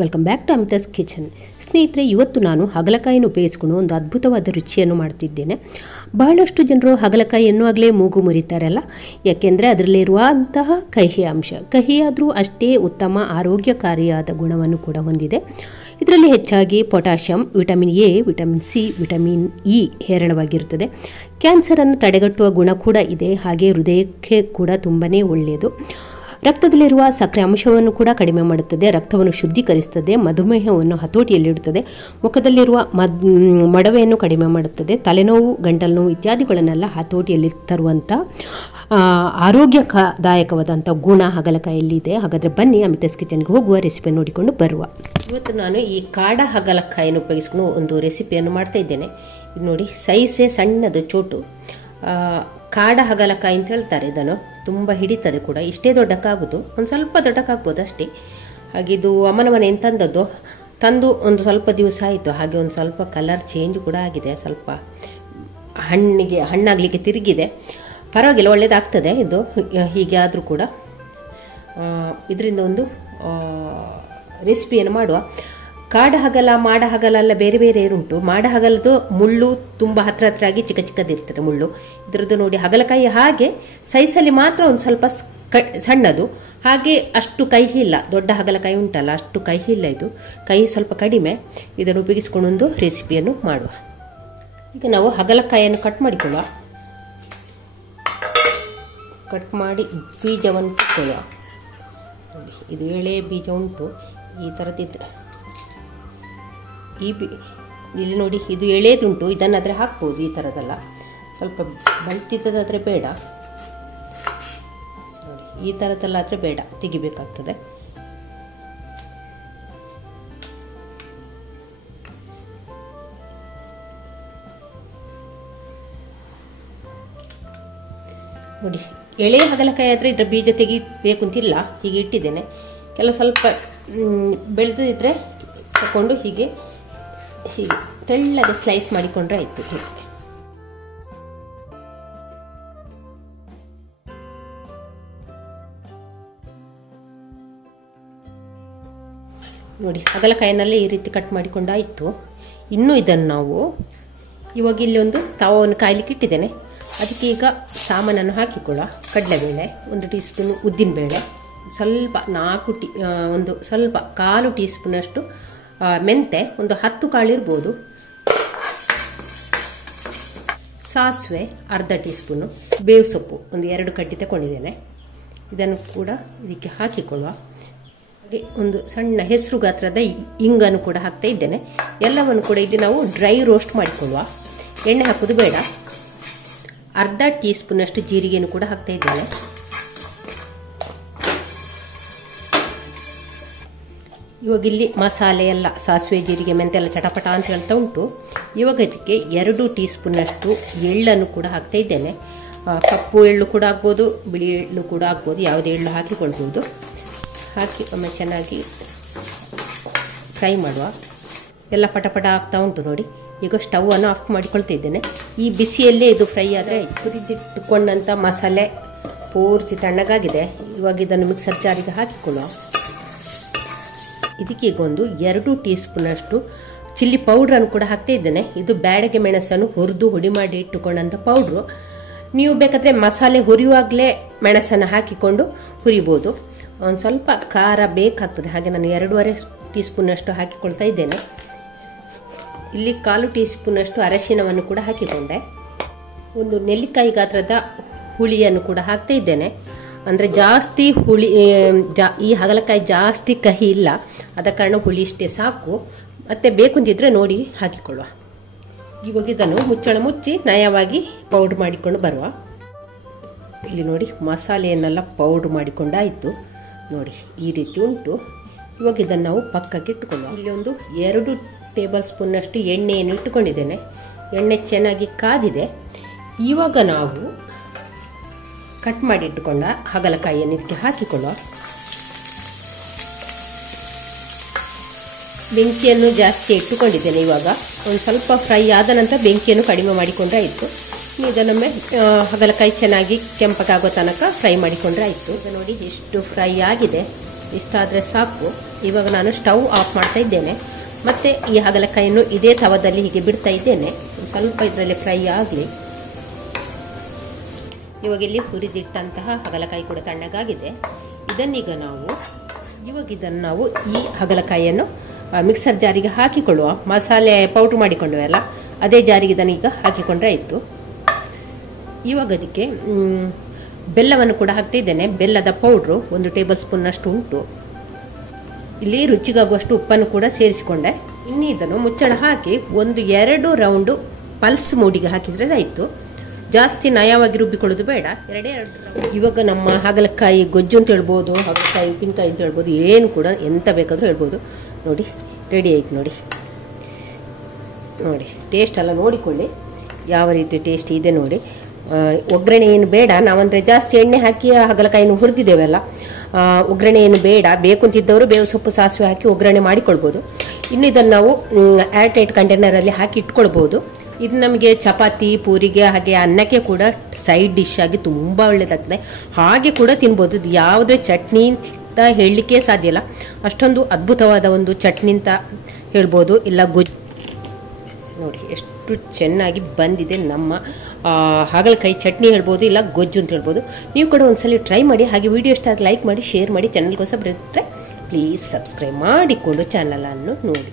Welcome back to Amita's kitchen. ಸ್ನೇಹಿತರೆ, ಇವತ್ತು ನಾನು ಹಾಗಲಕಾಯಿಯನ್ನು ಉಪಯೋಗಿಸಿಕೊಂಡು ಒಂದು ಅದ್ಭುತವಾದ ರುಚಿಯನ್ನು ಮಾಡ್ತಿದ್ದೇನೆ. ಬಹಳಷ್ಟು ಜನರು ಹಾಗಲಕಾಯಿ ಎನ್ನುವಾಗಲೇ ಮೂಗು ಮುರಿತಾರಲ್ಲ, ಯಾಕೆಂದರೆ ಅದರಲ್ಲಿರುವಂತಹ ಕಹಿ ಅಂಶ ಕಹಿಯಾದರೂ ಅಷ್ಟೇ ಉತ್ತಮ ಆರೋಗ್ಯಕಾರಿಯಾದ ಗುಣವನ್ನು ಕೂಡ ಹೊಂದಿದೆ. ಇದರಲ್ಲಿ ಹೆಚ್ಚಾಗಿ potassium, vitamin A, vitamin C, vitamin E ಹೇರಳವಾಗಿರುತ್ತದೆ. ಕ್ಯಾನ್ಸರನ್ನು ತಡೆಗಟ್ಟುವ ಗುಣ ಕೂಡ ಇದೆ. ಹಾಗೆ ಹೃದಯಕ್ಕೆ ಕೂಡ ತುಂಬಾ ಒಳ್ಳೆಯದು. ರಕ್ತದಲ್ಲಿರುವ ಸಕ್ಕರೆ ಅಂಶವನ್ನು ಕೂಡ ಕಡಿಮೆ ಮಾಡುತ್ತದೆ, ರಕ್ತವನ್ನು ಶುದ್ಧೀಕರಿಸುತ್ತದೆ, ಮಧುಮೇಹವನ್ನು ಹತೋಟಿಯಲ್ಲಿಡುತ್ತದೆ, ಮುಖದಲ್ಲಿರುವ ಮೊಡವೆಯನ್ನು ಕಡಿಮೆ ಮಾಡುತ್ತದೆ, ತಲೆನೋವು, ಗಂಟಲು ನೋವು ಇತ್ಯಾದಿಗಳನ್ನೆಲ್ಲ ಹತೋಟಿಯಲ್ಲಿ ತರುವಂಥ ಆರೋಗ್ಯದಾಯಕವಾದಂಥ ಗುಣ ಹಾಗಲಕಾಯಿಯಲ್ಲಿದೆ. ಹಾಗಾದರೆ ಬನ್ನಿ ಅಮಿತಾಸ್ ಕಿಚನ್ಗೆ ಹೋಗುವ, ರೆಸಿಪಿ ನೋಡಿಕೊಂಡು ಬರುವ. ಇವತ್ತು ನಾನು ಈ ಕಾಡ ಹಾಗಲಕಾಯಿಯನ್ನು ಉಪಯೋಗಿಸ್ಕೊಂಡು ಒಂದು ರೆಸಿಪಿಯನ್ನು ಮಾಡ್ತಾ ಇದ್ದೇನೆ. ಇದು ನೋಡಿ, ಸೈಜೇ ಸಣ್ಣದು ಚೋಟು ಕಾಡ ಹಾಗಲಕಾಯಿ ಅಂತ ಹೇಳ್ತಾರೆ. ಇದನ್ನು ತುಂಬ ಹಿಡಿತದೆ ಕೂಡ. ಇಷ್ಟೇ ದೊಡ್ಡಕ್ಕಾಗೋದು, ಒಂದು ಸ್ವಲ್ಪ ದೊಡ್ಡಕ್ಕಾಗ್ಬೋದು ಅಷ್ಟೇ. ಹಾಗೆ ಇದು ಅಮ್ಮನ ಮನೆಯಿಂದ ತಂದದ್ದು. ತಂದು ಒಂದು ಸ್ವಲ್ಪ ದಿವಸ ಆಯಿತು. ಹಾಗೆ ಒಂದು ಸ್ವಲ್ಪ ಕಲರ್ ಚೇಂಜ್ ಕೂಡ ಆಗಿದೆ, ಸ್ವಲ್ಪ ಹಣ್ಣಾಗಲಿಕ್ಕೆ ತಿರುಗಿದೆ. ಪರವಾಗಿಲ್ಲ, ಒಳ್ಳೇದಾಗ್ತದೆ ಇದು ಹೀಗೆ ಆದರೂ ಕೂಡ. ಇದರಿಂದ ಒಂದು ರೆಸಿಪಿಯನ್ನು ಮಾಡುವ. ಕಾಡ ಹಗಲ, ಮಾಡ ಹಗಲ ಎಲ್ಲ ಬೇರೆ ಬೇರೆ ಉಂಟು. ಮಾಡ ಹಗಲದು ಮುಳ್ಳು ತುಂಬ ಹತ್ರ ಆಗಿ ಚಿಕ್ಕ ಚಿಕ್ಕದಿರ್ತದೆ ಮುಳ್ಳು. ಇದರದ್ದು ನೋಡಿ ಹಾಗಲಕಾಯಿ ಹಾಗೆ ಸೈಜಲ್ಲಿ ಮಾತ್ರ ಒಂದು ಸ್ವಲ್ಪ ಸಣ್ಣದು. ಹಾಗೆ ಅಷ್ಟು ಕಹಿ ಇಲ್ಲ. ದೊಡ್ಡ ಹಾಗಲಕಾಯಿ ಉಂಟಲ್ಲ, ಅಷ್ಟು ಕಹಿ ಇಲ್ಲ. ಇದು ಕಹಿ ಸ್ವಲ್ಪ ಕಡಿಮೆ. ಇದನ್ನು ಉಪಯೋಗಿಸಿಕೊಂಡು ಒಂದು ರೆಸಿಪಿಯನ್ನು ಮಾಡುವ. ಈಗ ನಾವು ಹಾಗಲಕಾಯಿಯನ್ನು ಕಟ್ ಮಾಡಿಕೊಳ್ಳುವ. ಕಟ್ ಮಾಡಿ ಬೀಜವನ್ನು ಕಿತ್ಕೊಳ್ಳುವ. ನೋಡಿ, ಇದು ಎಳೆ ಬೀಜ ಉಂಟು, ಈ ಥರದ್ದಿದ್ರೆ ಇಲ್ಲಿ ನೋಡಿ, ಇದು ಎಳೆದುಂಟು. ಇದನ್ನಾದರೆ ಹಾಕ್ಬೋದು, ಈ ಥರದಲ್ಲ. ಸ್ವಲ್ಪ ಬಲ್ತಿದ್ದದಾದರೆ ಬೇಡ. ನೋಡಿ, ಈ ಥರದಲ್ಲಾದರೆ ಬೇಡ, ತೆಗಿಬೇಕಾಗ್ತದೆ. ನೋಡಿ, ಎಳೆ ಹಾಗಲಕಾಯಿ ಆದರೆ ಇದರ ಬೀಜ ತೆಗಿಬೇಕು ಅಂತಿಲ್ಲ. ಹೀಗೆ ಇಟ್ಟಿದ್ದೇನೆ. ಕೆಲವು ಸ್ವಲ್ಪ ಬೆಳೆದಿದ್ರೆ ತಗೊಂಡು ಹೀಗೆ ತೆಳ್ಳಗೆ ಸ್ಲೈಸ್ ಮಾಡಿಕೊಂಡ್ರೆ ಆಯ್ತು. ನೋಡಿ, ಹಾಗಲಕಾಯಿನಲ್ಲಿ ಈ ರೀತಿ ಕಟ್ ಮಾಡಿಕೊಂಡಾಯಿತು. ಇನ್ನು ಇದನ್ನು ನಾವು ಇವಾಗ ಇಲ್ಲಿ ಒಂದು ತವವನ್ನು ಕಾಯ್ಲಿಕ್ಕೆ ಇಟ್ಟಿದ್ದೇನೆ. ಅದಕ್ಕೆ ಈಗ ಸಾಮಾನನ್ನು ಹಾಕಿಕೊಳ್ಳುವ. ಕಡಲೆಬೇಳೆ 1 ಟೀ ಸ್ಪೂನ್, ಉದ್ದಿನಬೇಳೆ ಸ್ವಲ್ಪ ಒಂದು ಸ್ವಲ್ಪ 1/4 ಟೀ ಸ್ಪೂನ್ ಅಷ್ಟು ಮೆಂತೆ, ಒಂದು 10 ಕಾಳು ಇರ್ಬೋದು, ಸಾಸಿವೆ ಅರ್ಧ ಟೀ ಸ್ಪೂನು, ಬೇವು ಸೊಪ್ಪು ಒಂದು 2 ಕಡ್ಡಿ ತಗೊಂಡಿದ್ದೇನೆ. ಇದನ್ನು ಕೂಡ ಇದಕ್ಕೆ ಹಾಕಿಕೊಳ್ಳುವ. ಹಾಗೆ ಒಂದು ಸಣ್ಣ ಹೆಸರು ಗಾತ್ರದ ಇಂಗನ್ನು ಕೂಡ ಹಾಕ್ತಾ ಇದ್ದೇನೆ. ಎಲ್ಲವನ್ನು ಕೂಡ ಇಲ್ಲಿ ನಾವು ಡ್ರೈ ರೋಸ್ಟ್ ಮಾಡಿಕೊಳ್ಳುವ. ಎಣ್ಣೆ ಹಾಕೋದು ಬೇಡ. ಅರ್ಧ ಟೀ ಸ್ಪೂನ್ ಅಷ್ಟು ಜೀರಿಗೆಯನ್ನು ಕೂಡ ಹಾಕ್ತಾ ಇದ್ದೇನೆ. ಇವಾಗ ಇಲ್ಲಿ ಮಸಾಲೆ ಎಲ್ಲ ಸಾಸಿವೆ, ಜೀರಿಗೆ, ಮೆಂತೆ ಎಲ್ಲ ಚಟಪಟ ಅಂತ ಹೇಳ್ತಾ ಉಂಟು. ಇವಾಗ ಇದಕ್ಕೆ 2 ಟೀ ಸ್ಪೂನ್ ಅಷ್ಟು ಎಳ್ಳನ್ನು ಕೂಡ ಹಾಕ್ತಾ ಇದ್ದೇನೆ. ಕಪ್ಪು ಎಳ್ಳು ಕೂಡ ಆಗ್ಬೋದು, ಬಿಳಿ ಎಳ್ಳು ಕೂಡ ಆಗ್ಬೋದು, ಯಾವುದೇ ಎಳ್ಳು ಹಾಕಿಕೊಳ್ಬೋದು. ಹಾಕಿ ಒಮ್ಮೆ ಚೆನ್ನಾಗಿ ಫ್ರೈ ಮಾಡುವ. ಎಲ್ಲ ಪಟಪಟ ಆಗ್ತಾ ಉಂಟು ನೋಡಿ. ಈಗ ಸ್ಟವ್ ಅನ್ನು ಆಫ್ ಮಾಡಿಕೊಳ್ತಾ ಇದ್ದೇನೆ. ಈ ಬಿಸಿಯಲ್ಲೇ ಇದು ಫ್ರೈ ಆದರೆ ಹುರಿದಿಟ್ಟುಕೊಂಡಂಥ ಮಸಾಲೆ ಪೂರ್ತಿ ತಣ್ಣಗಾಗಿದೆ. ಇವಾಗ ಇದನ್ನು ಮಿಕ್ಸರ್ ಜಾರಿಗೆ ಹಾಕಿಕೊಳ್ಳುವ. ಇದಕ್ಕೆ ಈಗ ಒಂದು 2 ಟೀ ಸ್ಪೂನ್ ಅಷ್ಟು ಚಿಲ್ಲಿ ಪೌಡ್ರನ್ನು ಕೂಡ ಹಾಕ್ತಾ ಇದ್ದೇನೆ. ಇದು ಬ್ಯಾಡಗೆ ಮೆಣಸನ್ನು ಹುರಿದು ಹುಡಿ ಮಾಡಿ ಇಟ್ಟುಕೊಂಡಂಥ ಪೌಡ್ರು. ನೀವು ಬೇಕಾದರೆ ಮಸಾಲೆ ಹುರಿಯುವಾಗಲೇ ಮೆಣಸನ್ನು ಹಾಕಿಕೊಂಡು ಹುರಿಬೋದು. ಒಂದು ಸ್ವಲ್ಪ ಖಾರ ಬೇಕಾಗ್ತದೆ, ಹಾಗೆ ನಾನು 2.5 ಟೀ ಸ್ಪೂನ್ ಅಷ್ಟು ಹಾಕಿಕೊಳ್ತಾ ಇದ್ದೇನೆ. ಇಲ್ಲಿ 1/4 ಟೀ ಸ್ಪೂನ್ ಅಷ್ಟು ಅರಶಿನವನ್ನು ಕೂಡ ಹಾಕಿಕೊಂಡೆ. ಒಂದು ನೆಲ್ಲಿಕಾಯಿ ಗಾತ್ರದ ಹುಳಿಯನ್ನು ಕೂಡ ಹಾಕ್ತಾ ಇದ್ದೇನೆ. ಅಂದರೆ ಜಾಸ್ತಿ ಹುಳಿ, ಈ ಹಾಗಲಕಾಯಿ ಜಾಸ್ತಿ ಕಹಿ ಇಲ್ಲ, ಆದ ಕಾರಣ ಹುಳಿ ಇಷ್ಟೇ ಸಾಕು. ಮತ್ತೆ ಬೇಕು ಅಂತಿದ್ರೆ ನೋಡಿ ಹಾಕಿಕೊಳ್ಳುವ. ಇವಾಗ ಇದನ್ನು ಮುಚ್ಚಳ ಮುಚ್ಚಿ ನಯವಾಗಿ ಪೌಡ್ರ್ ಮಾಡಿಕೊಂಡು ಬರುವ. ಇಲ್ಲಿ ನೋಡಿ, ಮಸಾಲೆಯನ್ನೆಲ್ಲ ಪೌಡ್ರ್ ಮಾಡಿಕೊಂಡಾಯಿತು. ನೋಡಿ, ಈ ರೀತಿ ಉಂಟು. ಇವಾಗ ಇದನ್ನು ನಾವು ಪಕ್ಕಕ್ಕೆ ಇಟ್ಟುಕೊಳ್ಳುವ. ಇಲ್ಲಿ ಒಂದು 2 ಟೇಬಲ್ ಸ್ಪೂನ್ ಅಷ್ಟು ಎಣ್ಣೆಯನ್ನು ಇಟ್ಟುಕೊಂಡಿದ್ದೇನೆ. ಎಣ್ಣೆ ಚೆನ್ನಾಗಿ ಕಾದಿದೆ. ಇವಾಗ ನಾವು ಕಟ್ ಮಾಡಿ ಇಟ್ಟುಕೊಂಡ ಹಾಗಲಕಾಯಿಯನ್ನು ಇದಕ್ಕೆ ಹಾಕಿಕೊಳ್ಳುವ. ಬೆಂಕಿಯನ್ನು ಜಾಸ್ತಿ ಇಟ್ಟುಕೊಂಡಿದ್ದೇನೆ. ಇವಾಗ ಒಂದು ಸ್ವಲ್ಪ ಫ್ರೈ ಆದ ನಂತರ ಬೆಂಕಿಯನ್ನು ಕಡಿಮೆ ಮಾಡಿಕೊಂಡ್ರೆ ಆಯಿತು. ಇದನ್ನೊಮ್ಮೆ ಹಾಗಲಕಾಯಿ ಚೆನ್ನಾಗಿ ಕೆಂಪಗಾಗೋ ತನಕ ಫ್ರೈ ಮಾಡಿಕೊಂಡ್ರೆ ಆಯಿತು. ಇದು ನೋಡಿ ಎಷ್ಟು ಫ್ರೈ ಆಗಿದೆ. ಇಷ್ಟಾದರೆ ಸಾಕು. ಇವಾಗ ನಾನು ಸ್ಟವ್ ಆಫ್ ಮಾಡ್ತಾ ಇದ್ದೇನೆ. ಮತ್ತೆ ಈ ಹಾಗಲಕಾಯಿಯನ್ನು ಇದೇ ತವದಲ್ಲಿ ಹೀಗೆ ಬಿಡ್ತಾ ಇದ್ದೇನೆ. ಸ್ವಲ್ಪ ಇದರಲ್ಲಿ ಫ್ರೈ ಆಗಲಿ. ಇವಾಗ ಇಲ್ಲಿ ಹುರಿದಿಟ್ಟಂತಹ ಹಾಗಲಕಾಯಿ ಕೂಡ ತಣ್ಣಗಾಗಿದೆ. ಇದನ್ನು ನಾವು ಈ ಹಾಗಲಕಾಯಿಯನ್ನು ಮಿಕ್ಸರ್ ಜಾರಿಗೆ ಹಾಕಿಕೊಳ್ಳುವ. ಮಸಾಲೆ ಪೌಡರ್ ಮಾಡಿಕೊಂಡವಲ್ಲ ಅದೇ ಜಾರಿಗೆ ಇದನ್ನು ಈಗ ಹಾಕಿಕೊಂಡ್ರೆ ಆಯಿತು. ಇವಾಗ ಅದಕ್ಕೆ ಬೆಲ್ಲವನ್ನು ಕೂಡ ಹಾಕ್ತಾ ಇದ್ದೇನೆ. ಬೆಲ್ಲದ ಪೌಡ್ರು 1 ಟೇಬಲ್ ಸ್ಪೂನ್ ಅಷ್ಟು ಉಂಟು. ಇಲ್ಲಿ ರುಚಿಗಾಗುವಷ್ಟು ಉಪ್ಪನ್ನು ಕೂಡ ಸೇರಿಸಿಕೊಂಡೆ. ಇನ್ನು ಇದನ್ನು ಮುಚ್ಚಳ ಹಾಕಿ 1-2 ರೌಂಡು ಪಲ್ಸ್ ಮೋಡಿಗೆ ಹಾಕಿದ್ರೆ ಆಯಿತು. ಜಾಸ್ತಿ ನಯವಾಗಿ ರುಬ್ಬಿಕೊಳ್ಳೋದು ಬೇಡ. 2 ಇವಾಗ ನಮ್ಮ ಹಾಗಲಕಾಯಿ ಗೊಜ್ಜು ಅಂತ ಹೇಳ್ಬೋದು, ಹಾಗಲಕಾಯಿ ಉಪ್ಪಿನಕಾಯಿ ಅಂತ ಹೇಳ್ಬೋದು, ಏನು ಕೂಡ ಎಂತ ಬೇಕಾದರೂ ಹೇಳ್ಬೋದು. ನೋಡಿ ರೆಡಿ ಆಯ್ತು. ನೋಡಿ ಟೇಸ್ಟ್ ಎಲ್ಲ ನೋಡಿಕೊಳ್ಳಿ ಯಾವ ರೀತಿ ಟೇಸ್ಟ್ ಇದೆ ನೋಡಿ. ಒಗ್ಗರಣೆ ಏನು ಬೇಡ. ನಾವಂದ್ರೆ ಜಾಸ್ತಿ ಎಣ್ಣೆ ಹಾಕಿ ಹಾಗಲಕಾಯಿನ ಹುರಿದಿದ್ದೇವಲ್ಲ, ಒಗ್ಗರಣೆ ಏನು ಬೇಡ. ಬೇಕು ಅಂತಿದ್ದವರು ಬೇವು ಸೊಪ್ಪು ಸಾಸಿವೆ ಹಾಕಿ ಒಗ್ಗರಣೆ ಮಾಡಿಕೊಳ್ಬೋದು. ಇನ್ನು ಇದನ್ನು ನಾವು ಏರ್ ಟೈಟ್ ಕಂಟೈನರಲ್ಲಿ ಹಾಕಿ ಇಟ್ಕೊಳ್ಬೋದು. ಇದು ನಮಗೆ ಚಪಾತಿ, ಪೂರಿಗೆ ಹಾಗೆ ಅನ್ನಕ್ಕೆ ಕೂಡ ಸೈಡ್ ಡಿಶ್ ಆಗಿ ತುಂಬಾ ಒಳ್ಳೇದಾಗ್ತದೆ. ಹಾಗೆ ಕೂಡ ತಿನ್ಬೋದು. ಇದು ಯಾವುದೇ ಚಟ್ನಿ ಅಂತ ಹೇಳಲಿಕ್ಕೆ ಸಾಧ್ಯ ಇಲ್ಲ. ಅಷ್ಟೊಂದು ಅದ್ಭುತವಾದ ಒಂದು ಚಟ್ನಿ ಅಂತ ಹೇಳ್ಬೋದು. ಇಲ್ಲ ಗೊಜ್ಜು ನೋಡಿ ಎಷ್ಟು ಚೆನ್ನಾಗಿ ಬಂದಿದೆ ನಮ್ಮ ಹಾಗಲಕಾಯಿ ಚಟ್ನಿ ಹೇಳ್ಬೋದು, ಇಲ್ಲ ಗೊಜ್ಜು ಅಂತ ಹೇಳ್ಬೋದು. ನೀವು ಕೂಡ ಒಂದ್ಸಲ ಟ್ರೈ ಮಾಡಿ. ಹಾಗೆ ವಿಡಿಯೋ ಇಷ್ಟ ಆದ್ರೆ ಲೈಕ್ ಮಾಡಿ, ಶೇರ್ ಮಾಡಿ. ಚಾನಲ್ಗೆ ಹೊಸಬರು ಇದ್ದರೆ ಪ್ಲೀಸ್ ಸಬ್ಸ್ಕ್ರೈಬ್ ಮಾಡಿಕೊಂಡು ಚಾನಲ್ ಅನ್ನು ನೋಡಿ.